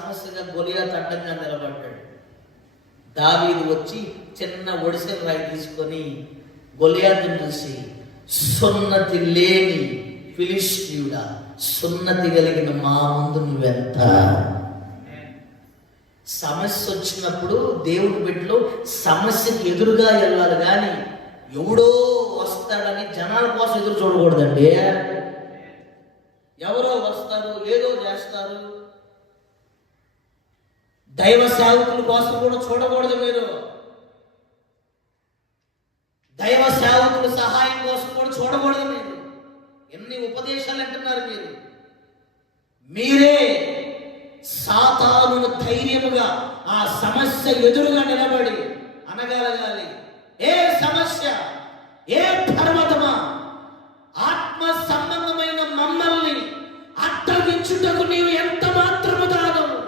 సమస్యగా గొలియాతు అడ్డంగా నిలబడ్డాడు. దావీదు వచ్చి చిన్న ఒడిసెల రాయి తీసుకొని గొలియాతును చూసి, సున్నతి లేని ఫిలిష్తీయుడా, సున్నతి కలిగిన మా ముందు నువ్వెంత. సమస్య వచ్చినప్పుడు దేవుడి బిడ్డలు సమస్యకి ఎదురుగా వెళ్ళాలి కానీ ఎవడో వస్తాడని జనాల కోసం ఎదురు చూడకూడదండి. ఎవరో వస్తారు, ఏదో చేస్తారు, దైవ సేవకుల కోసం కూడా చూడకూడదు. మీరు దైవ సేవకుల సహాయం కోసం కూడా చూడకూడదు. మీరు ఎన్ని ఉపదేశాలు అంటున్నారు. మీరే సాతానును ధైర్యముగా ఆ సమస్య ఎదురుగా నిలబడి అనగలగాలి.